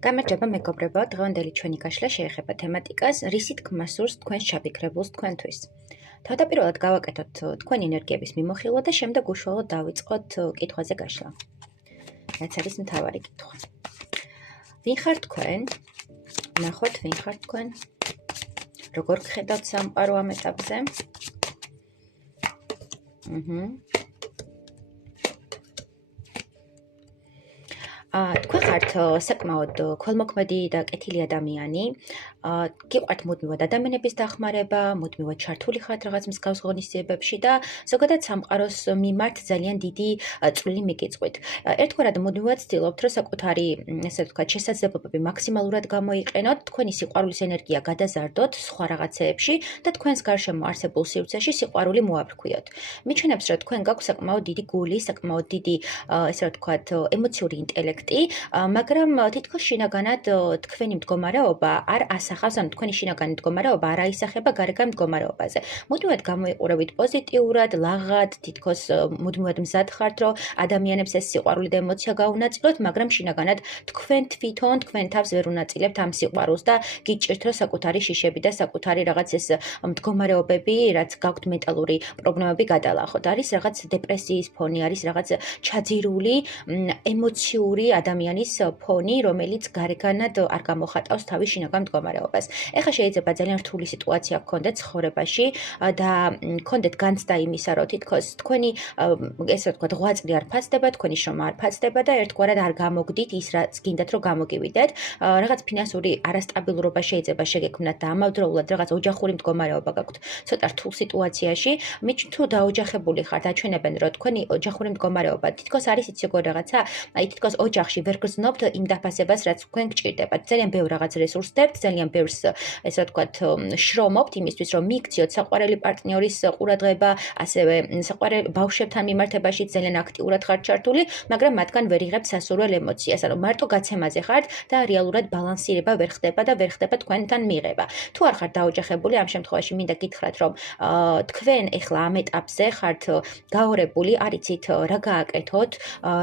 გამარჯობა მეგობრებო, დღევანდელი ჩვენი გაშლა შეეხება თემატიკას, რისი თქმა სურს თქვენს ჩაფიქრებულს თქვენთვის. თავდაპირველად გავაკეთოთ თქვენი ენერგიების მიმოხილვა და შემდეგ უშუალოდ დავიწყოთ კითხვაზე გაშლა. რაც არის მთავარი კითხვა. ვინ ხართ თქვენ? ნახოთ, ვინ ხართ თქვენ? როგორ გხედავთ სამყარო ამ ეტაპზე? თქვენ ხართ საკმაოდ ქველმოქმედი და კეთილი ადამიანი. გიყვართ მუდმივად ადამიანების დახმარება, მუდმივად ჩართული ხართ რაღაც მსგავს ღონისძიებებში და ზოგადად სამყაროს მიმართ ძალიან დიდი წვლილი მიგიწვით. ერთგვარად მუდმივად ცდილობთ, რომ საკუთარი, ესე ვთქვათ, შესაძლებლობები მაქსიმალურად გამოიყენოთ, თქვენი სიყვარულის ენერგია გადაზარდოთ სხვა რაღაცეებში და თქვენს გარშემო არსებულ სივრცეში სიყვარული მოაფრქვიოთ. მიჩვენებს, რომ თქვენ გაქვთ საკმაოდ დიდი გული, საკმაოდ დიდი, ესე ვთქვათ, ემოციური ინტელექტი, მაგრამ თითქოს შინაგანად თქვენი მდგომარეობა არ ასახავს, ანუ თქვენი შინაგანი მდგომარეობა არ აისახება გარეგან მდგომარეობაზე. მუდმივად გამოიყურებით პოზიტიურად, ლაღად, თითქოს მუდმივად მზად ხართ, რომ ადამიანებს ეს სიყვარული და ემოცია გაუნაწილოთ, მაგრამ შინაგანად თქვენ თვითონ თქვენ თავს ვერ უნაწილებთ ამ სიყვარულს და გიჭირთ, რომ საკუთარი შიშები და საკუთარი რაღაც ეს მდგომარეობები, რაც გაქვთ მენტალური პრობლემები გადალახოთ. არის რაღაც დეპრესიის ფონი, არის რაღაც ჩაძირული ემოციური ადამიანის ფონი, რომელიც გარეგანად არ გამოხატავს თავის შინაგან მდგომარეობას. ეხლა შეიძლება ძალიან რთული სიტუაცია გქონდეთ ცხოვრებაში და გქონდეთ განცდა იმისა, რომ თითქოს თქვენი ესე ვთქვათ, ღვაწლი არ ფასდება, თქვენი შრომა არ ფასდება და ერთგვარად არ გამოგდით ის, რაც გინდათ, რომ გამოგივიდეთ. რაღაც ფინანსური არასტაბილურობა შეიძლება შეგექმნათ და ამავდროულად რაღაც ოჯახური მდგომარეობა გაქვთ ცოტა რთულ სიტუაციაში. თუ დაოჯახებული ხართ, აჩვენებენ, რომ თქვენი ოჯახური მდგომარეობა თითქოს არის იცი როგორ რაღაცა, აი თითქოს ოჯახში ვერ გრძნობთ იმ დაფასებას, რაც თქვენ გჭირდებათ. ძალიან ბევრ რაღაც რესურსებთ, ძალიან ბევრს, ესე ვთქვათ, შრომობთ იმისთვის, რომ მიიქციოთ საყვარელი პარტნიორის ყურადღება, ასევე საყვარელ ბავშვებთან მიმართებაში ძალიან აქტიურად ხართ ჩართული, მაგრამ მათგან ვერ იღებთ სასურველ ემოციას, ანუ მარტო გაცემაზე ხართ და რეალურად ბალანსირება ვერ ხდება და ვერ ხდება თქვენთან მიღება. თუ არ ხართ დაოჯახებული, ამ შემთხვევაში მინდა გითხრათ, რომ თქვენ ეხლა ამ ეტაპზე ხართ გაორებული, არ იცით რა გააკეთოთ,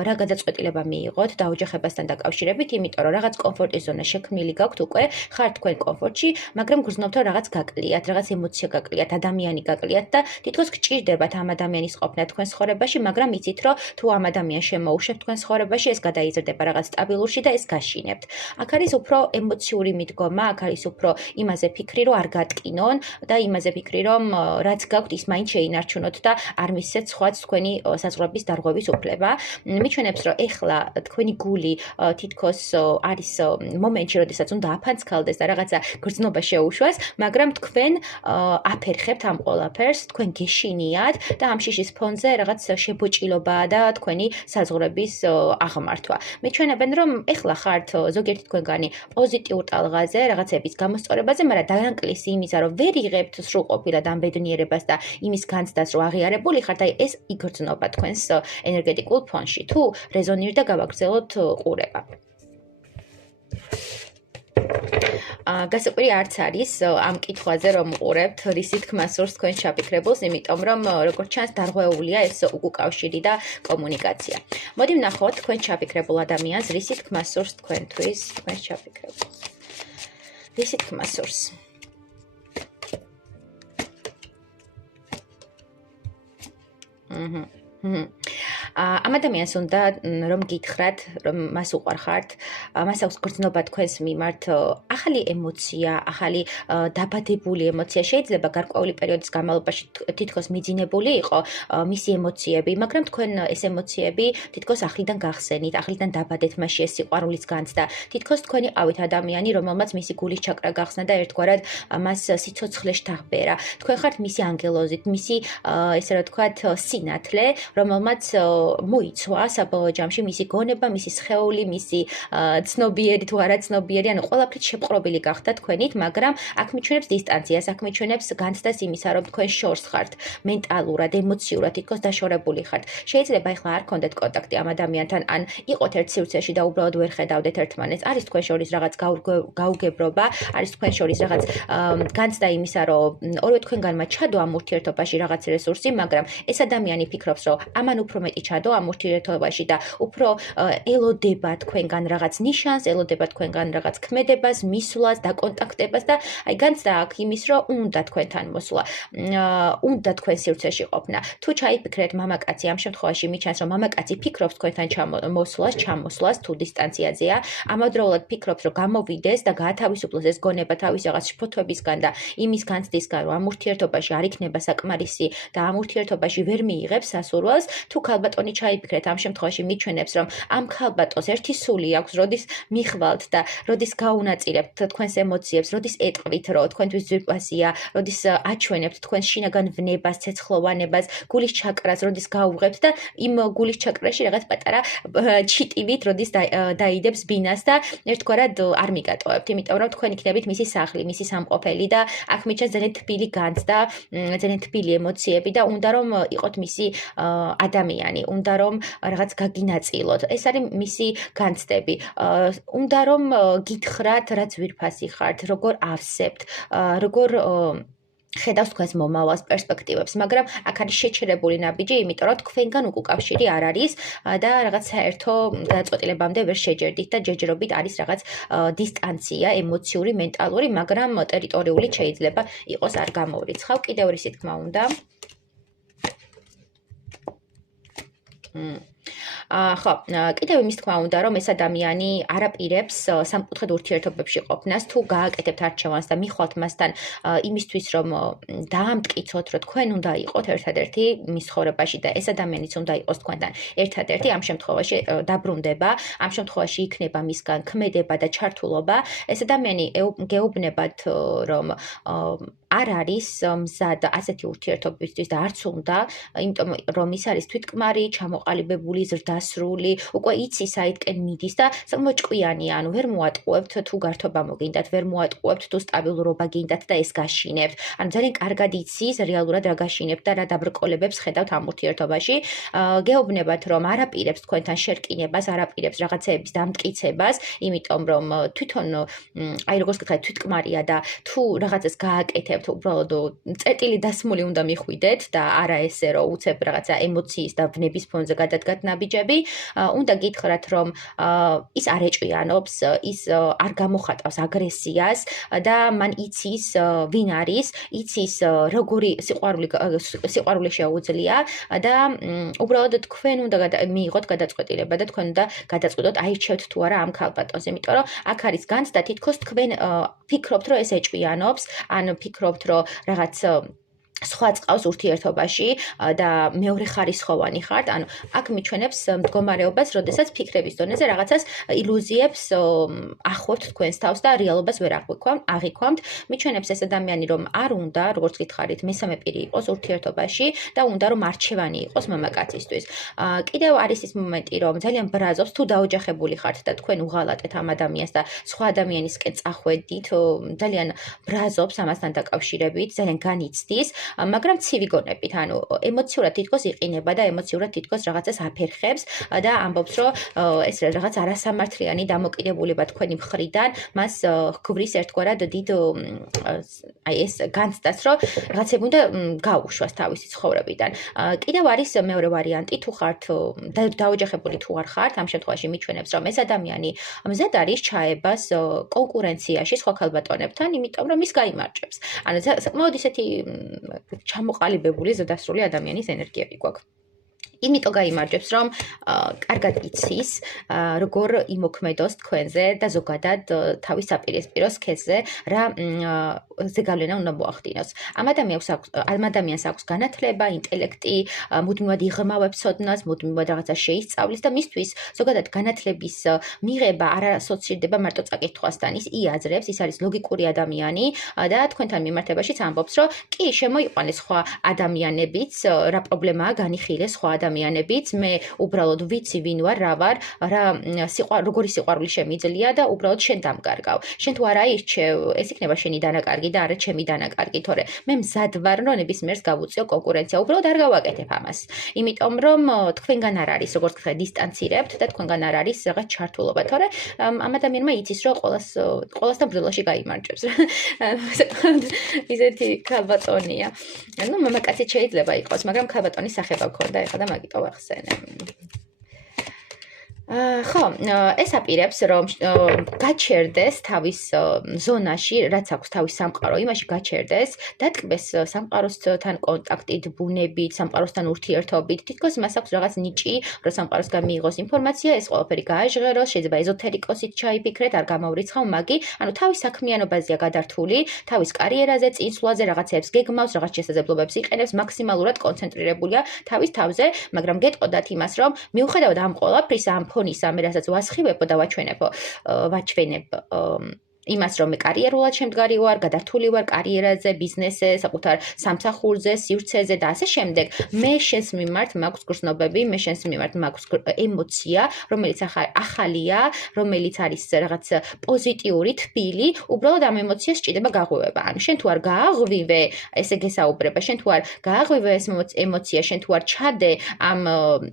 რა გადაწყვეტილება მიიღოთ დაოჯახებასთან დაკავშირებით, იმიტომ რომ რაღაც კომფორტის ზონა შექმნილი გაქვთ უკვე, ხართ თქვენ კომფორტში, მაგრამ გრძნობთ, რომ რაღაც გაკლიათ, რაღაც ემოცია გაკლიათ, ადამიანი გაკლიათ და თითქოს გჭირდებათ ამ ადამიანის ყოფნა თქვენ ცხოვრებაში, მაგრამ იცით, რომ თუ ამ ადამიანს შემოუშვებთ თქვენ ცხოვრებაში, ეს გადაიზრდება რაღაც სტაბილურში და ეს გაშინებთ. აქ არის უფრო ემოციური მიდგომა, აქ არის უფრო იმაზე ფიქრი, რომ არ გატკინონ და იმაზე ფიქრი, რომ რაც გაქვთ, ის მაინც შეინარჩუნოთ და არ მისცეთ სხვაც თქვენი საზღვრების დარღვევის უფლება. მიჩვენებს, რომ ეხლა თქვენი გული თითქოს არის მომენტში, როდესაც უნდა აფანცქალდეს და რაღაცა გრძნობა შეუშვას, მაგრამ თქვენ აფერხებთ ამ ყველაფერს, თქვენ გეშინიათ და ამ შიშის ფონზე რაღაც შებოჭილობაა და თქვენი საზღვრების აღმართვა. მიჩვენებენ, რომ ეხლა ხართ ზოგიერთი თქვენგანი პოზიტიურ ტალღაზე, რაღაცების გამოსწორებაზე, მაგრამ დაანკლისი იმისა, რომ ვერ იღებთ სრულყოფილად ამ ბედნიერებას და იმის განცდას, რომ აღიარებული ხართ, აი ეს იგრძნობა თქვენს ენერგეტიკულ ფონში. თუ რეზონირდა გავაგრძელოთ ყურება. გასაკვირი არც არის ამ კითხვაზე რომ უყურებთ, რისი თქმა სურს თქვენს ჩაფიქრებულს, იმიტომ რომ როგორც ჩანს დარღვეულია ეს უკავშირი და კომუნიკაცია. მოდი ვნახოთ თქვენ ჩაფიქრებულ ადამიანს, რისი თქმა სურს თქვენთვის, თქვენს ჩაფიქრებულს. რისი თქმა სურს? ამ ადამიანს უნდა რომ გითხრათ, რომ მას უყვარხართ, მას აქვს გრძნობა თქვენს მიმართ, ახალი ემოცია, ახალი დაბადებული ემოცია, შეიძლება გარკვეული პერიოდის განმავლობაში თითქოს მიძინებული იყო მისი ემოციები, მაგრამ თქვენ ეს ემოციები თითქოს ახლიდან გახსენით, ახლიდან დაბადეთ მასში ეს სიყვარულის განცდა. თითქოს თქვენი ყავით ადამიანი, რომელმაც მისი გულის ჩაკრა გახსნა და ერთგვარად მას სიცოცხლეში დაღბერა. თქვენ ხართ მისი ანგელოზით, მისი ესე რა ვთქვათ, სინათლე, რომელმაც მოიცვა საბოლოო ჯამში მისი გონება, მისი სხეული, მისი ცნობიერი თუ არაცნობიერი, ანუ ყველაფრით შეპყრობილი გახდა თქვენით, მაგრამ აქ მიჩვენებს დისტანციას, აქ მიჩვენებს განცდას იმისა, რომ თქვენ შორს ხართ, მენტალურად, ემოციურად თითქოს დაშორებული ხართ. შეიძლება ახლა არ გქონდეთ კონტაქტი ამ ადამიანთან, ან იყოთ ერთ სივრცეში და უბრალოდ ვერ ხედავდეთ ერთმანეთს. არის თქვენ შორის რაღაც გაუგებრობა, არის თქვენ შორის რაღაც განცდა იმისა, რომ ორივე თქვენგანმა ჩადო ამ ურთიერთობაში რაღაც რესურსი, მაგრამ ეს ადამიანი ფიქრობს, რომ ამან უფრო მეტი ჩადო ამ ურთიერთობაში და უფრო ელოდება თქვენგან რაღაც ნიშანს, ელოდება თქვენგან რაღაც ქმედებას, მისვლას, დაკონტაქტებას და აი განცდა აქ იმის, რომ უნდა თქვენთან მოსვლა, უნდა თქვენ სივრცეში ყოფნა. თუ ჩაიფიქრეთ მამაკაცი, ამ შემთხვევაში მიჩანს, რომ მამაკაცი ფიქრობს თქვენთან ჩამოსვლას, თუ დისტანციაზეა, ამავდროულად ფიქრობს, რომ გამოვიდეს და გაათავისუფლოს ეს გონება თავის რაღაც შფოთვებისგან და იმის განცდისგან, რომ ამ ურთიერთობაში არ იქნება საკმარისი და ამ ურთიერთობაში ვერ მიიღებს სასურველს, თუ ქალბატონი ჩაიფიქრეთ, ამ შემთხვევაში მიჩვენებს, რომ ამ ქალბატონს ერთი სული აქვს, როდის მიხვალთ და როდის გაუნაწილებთ თქვენს ემოციებს, როდის ეტყვით, რომ თქვენთვის ძვირფასია, როდის აჩვენებთ თქვენს შინაგან ვნებას, ცეცხლოვანებას, გულის ჩაკრას, როდის გაუღებთ და იმ გულის ჩაკრაში რაღაც პატარა ჩიტივით, როდის დაიდებს ბინას და ერთგვარად არ მიგატოვებთ, იმიტომ რომ თქვენ იქნებით მისი სახლი, მისი სამყოფელი და აქ მიჩნევს ძალიან თბილი განცდა, ძალიან თბილი ემოციები და უნდა რომ იყოთ მისი ადამიანი, უნდა რომ რაღაც გაგინაწილოთ. ეს არის მისი განცდები. უნდა რომ გითხრათ, რა ძვირფასი ხართ, როგორ ავსებთ, როგორ ხედავს თქვენს მომავალს, პერსპექტივებს, მაგრამ აქ არის შეჩერებული ნაბიჯი, იმიტომ რომ თქვენგან უკავშირი არ არის და რაღაც საერთო გადაწყვეტილებამდე ვერ შეჯერდით და ჯერჯერობით არის რაღაც დისტანცია, ემოციური, მენტალური, მაგრამ ტერიტორიული შეიძლება იყოს არ გამოვრიცხავ. კიდევ რისი თქმა უნდა. ხო, კიდევ იმის თქმა უნდა, რომ ეს ადამიანი არ აპირებს სამკუთხედ ურთიერთობებში ყოფნას, თუ გააკეთებთ არჩევანს და მიხვალთ მასთან იმისთვის, რომ დაამტკიცოთ, რომ თქვენ უნდა იყოთ ერთადერთი მის ცხოვრებაში და ეს ადამიანიც უნდა იყოს თქვენთან ერთადერთი, ამ შემთხვევაში დაბრუნდება, ამ შემთხვევაში იქნება მისგან ქმედება და ჩართულობა. ეს ადამიანი გეუბნებათ, რომ არ არის მზად ასეთი ურთიერთობისთვის და არც უნდა, იმიტომ რომ ის არის თვითკმარი, ჩამოყალიბებული, ზრდასრული, უკვე იცის საითკენ მიდის და საკმაოდ ჭკვიანი, ანუ ვერ მოატყუებთ თუ გართობა მოგინდათ, ვერ მოატყუებთ თუ სტაბილურობა გინდათ და ეს გაშინებთ. ანუ ძალიან კარგად იცის რეალურად რა გაშინებთ და რა დაბრკოლებებს ხედავთ ამ ურთიერთობაში. გეუბნებათ, რომ არ აპირებს თქვენთან შერკინებას, არ აპირებს რაღაცეების დამტკიცებას, იმიტომ რომ თვითონ აი როგორც გითხარით, თვითკმარია და თუ რაღაცას გააკეთებთ უბრალოდ წერტილი დასმული უნდა მიხვიდეთ და არა ესე რომ უცებ რაღაცა ემოციის და ვნების ფონზე გადადგათ ნაბიჯები, უნდა გითხრათ რომ ის არ ეჭვიანობს, ის არ გამოხატავს აგრესიას და მან იცის ვინ არის, იცის როგორი სიყვარული შეუძლია და უბრალოდ თქვენ უნდა მიიღოთ გადაწყვეტილება და თქვენ უნდა გადაწყვეტოთ აირჩევთ თუ არა ამ ქალბატონს, იმიტომ რომ აქ არის განცდა თითქოს თქვენ ფიქრობთ რომ ეს ეჭვიანობს, ან ფიქრობთ რომ რაღაც სხვა წყავს ურთიერთობაში და მეორეხარისხოვანი ხართ, ანუ აქ მიჩვენებს მდგომარეობას, როდესაც ფიქრების დონეზე რაღაცას ილუზიებს ახლავთ თქვენს თავს და რეალობას ვერ აღიქვამთ. მიჩვენებს ეს ადამიანი, რომ არ უნდა, როგორც გითხარით, მესამე პირი იყოს ურთიერთობაში და უნდა რომ არჩევანი იყოს მამაკაცისთვის. კიდევ არის ის მომენტი, რომ ძალიან ბრაზობს, თუ დაოჯახებული ხართ და თქვენ უღალატეთ ამ ადამიანს და სხვა ადამიანისკენ წახვედით, ძალიან ბრაზობს ამასთან დაკავშირებით, ძალიან განიცდის. მაგრამ ცივი გონებით, ანუ ემოციურად თითქოს იყინება და ემოციურად თითქოს რაღაცას აფერხებს და ამბობს, რომ ეს რაღაც არასამართლიანი დამოკიდებულება თქვენი მხრიდან მას გვრის ერთგვარად დიდ აი ეს განცდას, რომ რაღაცები უნდა გაუშვას თავისი ცხოვრებიდან. კიდევ არის მეორე ვარიანტი, თუ ხართ დაოჯახებული თუ არ ხართ, ამ შემთხვევაში მიჩვენებს, რომ ეს ადამიანი მზად არის ჩაებას კონკურენციაში სხვა ქალბატონებთან, იმიტომ რომ ის გაიმარჯვებს. ანუ საკმაოდ ისეთი ჩამოყალიბებული ზრდასრული ადამიანის ენერგიები გვაქვს. იმიტომ გაიმარჯვებს, რომ კარგად იცის, როგორ იმოქმედოს თქვენზე და ზოგადად თავის საპირისპირო სქესზე რა ზეგავლენა უნდა მოახდინოს. ამ ადამიანს აქვს განათლება, ინტელექტი, მუდმივად იღრმავებს ცოდნას, მუდმივად რაღაცა შეისწავლის და მისთვის ზოგადად განათლების მიღება არ ასოცირდება მარტო წაკითხვასთან. ის იაზრებს, ის არის ლოგიკური ადამიანი და თქვენთან მიმართებაშიც ამბობს, რომ კი შემოიყვანეს სხვა ადამიანებიც, რა პრობლემაა განიხილეს სხვა ადამიანებიც, მე უბრალოდ ვიცი ვინ ვარ, რა ვარ, როგორი სიყვარული შემიძლია და უბრალოდ შენ დამკარგავ. შენ თუ არ აირჩევ, ეს იქნება შენი დანაკარგი და არა ჩემი დანაკარგი, თორე მე მზად ვარ, რომ ნებისმიერს გავუწიო კონკურენცია, უბრალოდ არ გავაკეთებ ამას. იმიტომ რომ თქვენგან არ არის, როგორც ვთქვი, დისტანცირებთ და თქვენგან არ არის რაღაც ჩართულობა, თორე ამ ადამიანმა იცის, რომ ყოველასთან ბრძოლაში გაიმარჯვებს. ისეთი ქალბატონია. ну მამაკაციც შეიძლება იყოს, მაგრამ ქალბატონის სახება გქონდა ეხლა და მაგიტო ვახსენე. ხო, ეს აპირებს, რომ გაჩერდეს თავის ზონაში, რაც აქვს თავის სამყარო, იმაში გაჩერდეს, დატკბეს სამყაროსთან კონტაქტით, ბუნებით, სამყაროსთან ურთიერთობით. თითქოს მას აქვს რაღაც ნიჭი, რომ სამყაროსგან მიიღოს ინფორმაცია, ეს ყველაფერი გააჟღეროს, შეიძლება ეზოთერიკოსით ჩაიფიქრეთ, არ გამოვრიცხავ, მაგი, ანუ თავის საქმიანობაზეა გადართული, თავის კარიერაზე, წინსვლაზე, რაღაცეებს გეგმავს, რაღაც შესაძლებლობებს იყენებს, მაქსიმალურად კონცენტრირებულია თავის თავზე, მაგრამ გეტყოდათ იმას, რომ მიუხედავად ამ ყველაფრისა, ამ ფონისა, მე რასაც ვასხივებ და ვაჩვენებ იმას, რომ მე კარიერულად შემდგარი ვარ, გადართული ვარ კარიერაზე, ბიზნესზე, საკუთარ სამსახურზე, სივრცეზე და ასე შემდეგ. მე შენს მიმართ მაქვს გრძნობები, მე შენს მიმართ მაქვს ემოცია, რომელიც ახალია, რომელიც არის რაღაც პოზიტიური, თბილი, უბრალოდ ამ ემოციას სჭირდება გაღვივება. ანუ შენ თუ არ გააღვივე, ესე გესაუბრება, შენ თუ არ გააღვივე ეს ემოცია, შენ თუ არ ჩადე ამ,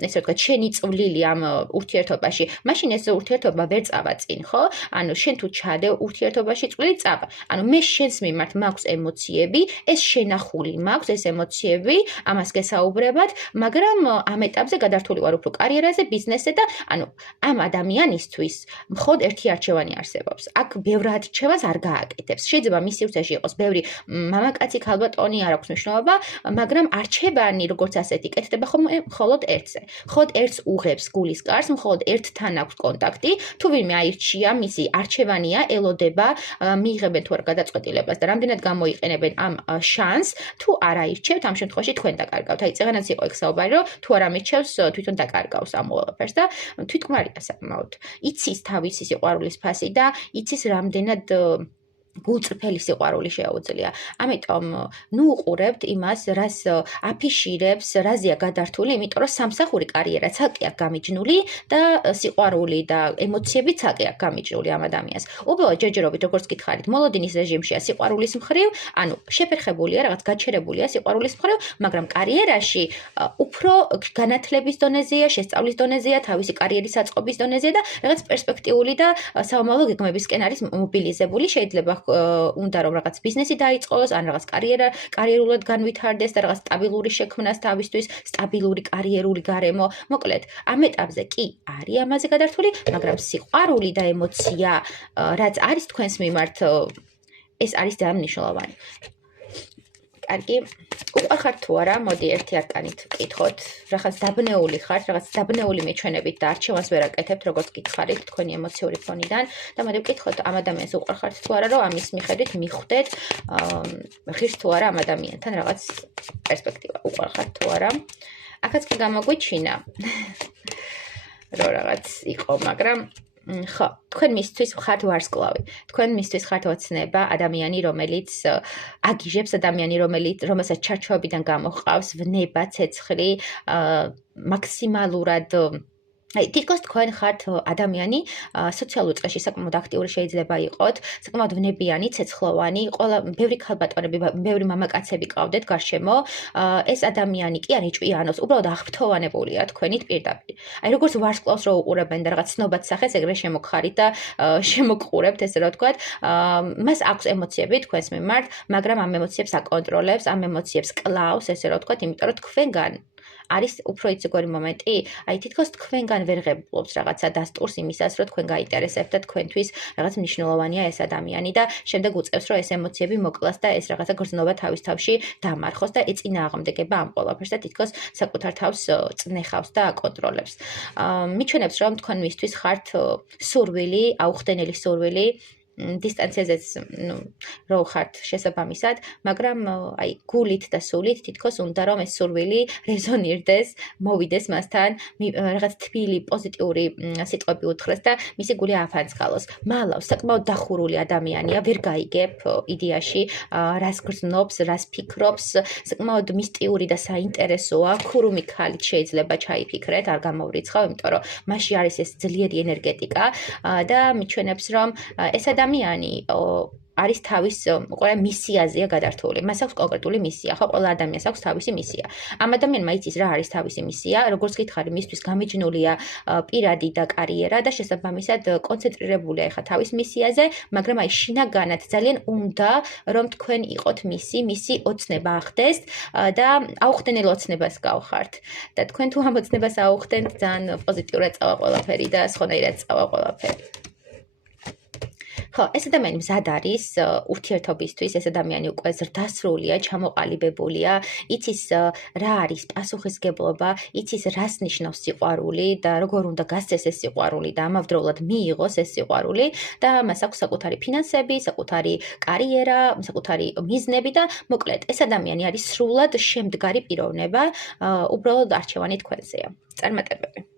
ესე ვთქვათ, შენი წვლილი ამ ურთიერთობაში, მაშინ ეს ურთიერთობა ვერ წავა წინ, ხო? ანუ შენ თუ ჩადე ურთიერთობაში წვლილი წავა. ანუ მე შენს მიმართ მაქვს ემოციები, ეს შენახული მაქვს ეს ემოციები, ამას გესაუბრებად, მაგრამ ამ ეტაპზე გადართული ვარ უფრო კარიერაზე, ბიზნესზე და ანუ ამ ადამიანისთვის მხოლოდ ერთი არჩევანი არსებობს. აქ ბევრ არჩევანს არ გააკეთებს. შეიძლება მის სივრცეში იყოს ბევრი მამაკაცი, ქალბატონი, არ აქვს მნიშვნელობა, მაგრამ არჩევანი როგორც ასეთი კეთდება ხოლმე მხოლოდ ერთზე. მხოლოდ ერთს უღებს გულის კარს, მხოლოდ ერთთან აქვს კონტაქტი, თუ ვინმე აირჩია, მისი არჩევანია, ელოდება მიიღებენ თუ არ გადაწყვეტილებას და რამდენად გამოიყენებენ ამ შანსს, თუ არ აირჩევთ, ამ შემთხვევაში თქვენ დაკარგავთ. აი, წეგანაც იყო ეგ საუბარი, რომ თუ არ ამირჩევს, თვითონ დაკარგავს ამ ყველაფერს და თვითკმარია საკმაოდ. იცის თავისი სიყვარულის ფასი და იცის რამდენად გულწრფელი სიყვარული შეუძლია. ამიტომ ნუ უყურებთ იმას, რას აფიშირებს, რაზეა გადართული, იმიტომ რომ სამსახური კარიერა ცალკე აქვს გამიჯნული და სიყვარული და ემოციები ცალკე აქვს გამიჯნული ამ ადამიანს. უბრალოდ ჯერჯერობით როგორც გითხარით, მოლოდინის რეჟიმშია სიყვარულის მხრივ, ანუ შეფერხებულია, რაღაც გაჩერებულია სიყვარულის მხრივ, მაგრამ კარიერაში უფრო განათლების დონეზეა, შესწავლის დონეზეა, თავისი კარიერის აწყობის დონეზეა და რაღაც პერსპექტიული და საომავლო გეგმებისკენ არის მობილიზებული. შეიძლება უნდა რომ რაღაც ბიზნესი დაიწყოს, ან რაღაც კარიერულად განვითარდეს და რაღაც სტაბილური შექმნას თავისთვის, სტაბილური კარიერული გარემო. მოკლედ, ამ ეტაპზე კი არის ამაზე გადართული, მაგრამ სიყვარული და ემოცია, რაც არის თქვენს მიმართ, ეს არის ძალიან მნიშვნელოვანი. კარგი, უყვარხართ თუ არა, მოდი ერთი არკანით ვკითხოთ, რაღაც დაბნეული ხართ, რაღაც დაბნეული მეჩვენებით და არჩევანს ვერ აკეთებთ, როგორც გითხარით თქვენი ემოციური ფონიდან და მოდი ვკითხოთ ამ ადამიანს უყვარხართ თუ არა, რომ ამის მიხედვით მიხვდეთ, ღირს თუ არა ამ ადამიანთან რაღაც პერსპექტივა, უყვარხართ თუ არა. აქაც კი გამოგვიჩინა, რომ რაღაც იყო, მაგრამ ხო, თქვენ მისთვის ხართ ვარსკვლავი. თქვენ მისთვის ხართ ოცნება, ადამიანი, რომელიც აგიჟებს, ადამიანი, რომელსაც ჩარჩოებიდან გამოჰყავს ვნება, ცეცხლი, მაქსიმალურად აი, თითქოს თქვენ ხართ ადამიანი, სოციალურ წრეში საკმაოდ აქტიური შეიძლება იყოთ, საკმაოდ ვნებიანი, ცეცხლოვანი, ბევრი ქალბატონები, ბევრი მამაკაცები ყავდეთ გარშემო. ეს ადამიანი კი არ ეჭვიანობს, უბრალოდ აღფრთოვანებულია თქვენით პირდაპირ. აი, როგორც ვარსკვლავს რო უყურებენ და რაღაც ცნობად სახეს ეგრე შემოგხარით და შემოგყურებთ, ესე რომ ვთქვათ, მას აქვს ემოციები თქვენს მიმართ, მაგრამ ამ ემოციებს აკონტროლებს, ამ ემოციებს კლავს, ესე რომ ვთქვათ, იმიტომ რომ თქვენგან არის უფრო იციგორი მომენტი, აი თითქოს თქვენგან ვერ ღებულობს რაღაცა დასტურს იმისას, რომ თქვენ გაინტერესებთ და თქვენთვის რაღაც მნიშვნელოვანია ეს ადამიანი და შემდეგ უწევს, რომ ეს ემოციები მოკლას და ეს რაღაცა გრძნობა თავის თავში დამარხოს და ეწინააღმდეგება ამ ყველაფერს და თითქოს საკუთარ თავს წნეხავს და აკონტროლებს. მიჩვენებს, რომ თქვენ მისთვის ხართ სურვილი, აუხდენელი სურვილი, დისტანციაზეც რო ხართ შესაბამისად, მაგრამ აი გულით და სულით თითქოს უნდა რომ ეს სურვილი რეზონირდეს, მოვიდეს მასთან, რაღაც თბილი, პოზიტიური სიტყვები უთხრეს და მისი გული აფანցხალოს. მალავს, საკმაოდ დახურული ადამიანია, ვერ გაიგებ იდეაში, რას გრძნობს, რას ფიქრობს, საკმაოდ მისტიური და საინტერესოა, ქურუმი ქალით შეიძლება ჩაიფიქრეთ, არ გამოვრიცხავ, იმიტომ რომ მასში არის ეს ძლიერი ენერგეტიკა და მიჩვენებს, რომ ეს ადამიანი არის თავის ყველა მისიაზეა გადართული. მას აქვს კონკრეტული მისია, ხო, ყველა ადამიანს აქვს თავისი მისია. ამ ადამიანმა იცის რა არის თავისი მისია, როგორც გითხარი, მისთვის გამიჯნულია პირადი და კარიერა და შესაბამისად კონცენტრირებულია ეხა თავის მისიაზე, მაგრამ აი შინაგანად ძალიან უნდა რომ თქვენ იყოთ მისი ოცნება ახდესთ და აუხდენელ ოცნებას გავხართ. და თქვენ თუ ამ ოცნებას აუხდენთ, ძალიან პოზიტიურად წავა ყველაფერი და სხვანაირად წავა ყველაფერი. ხო, ეს ადამიანი მზად არის ურთიერთობისთვის, ეს ადამიანი უკვე ზრდასრულია, ჩამოყალიბებულია, იცის რა არის პასუხისგებლობა, იცის რას ნიშნავს სიყვარული და როგორ უნდა გასცეს ეს სიყვარული და ამავდროულად მიიღოს ეს სიყვარული და მას აქვს საკუთარი ფინანსები, საკუთარი კარიერა, საკუთარი მიზნები და მოკლედ ეს ადამიანი არის სრულად შემდგარი პიროვნება, უბრალოდ არჩევანი თქვენზეა. წარმატებები.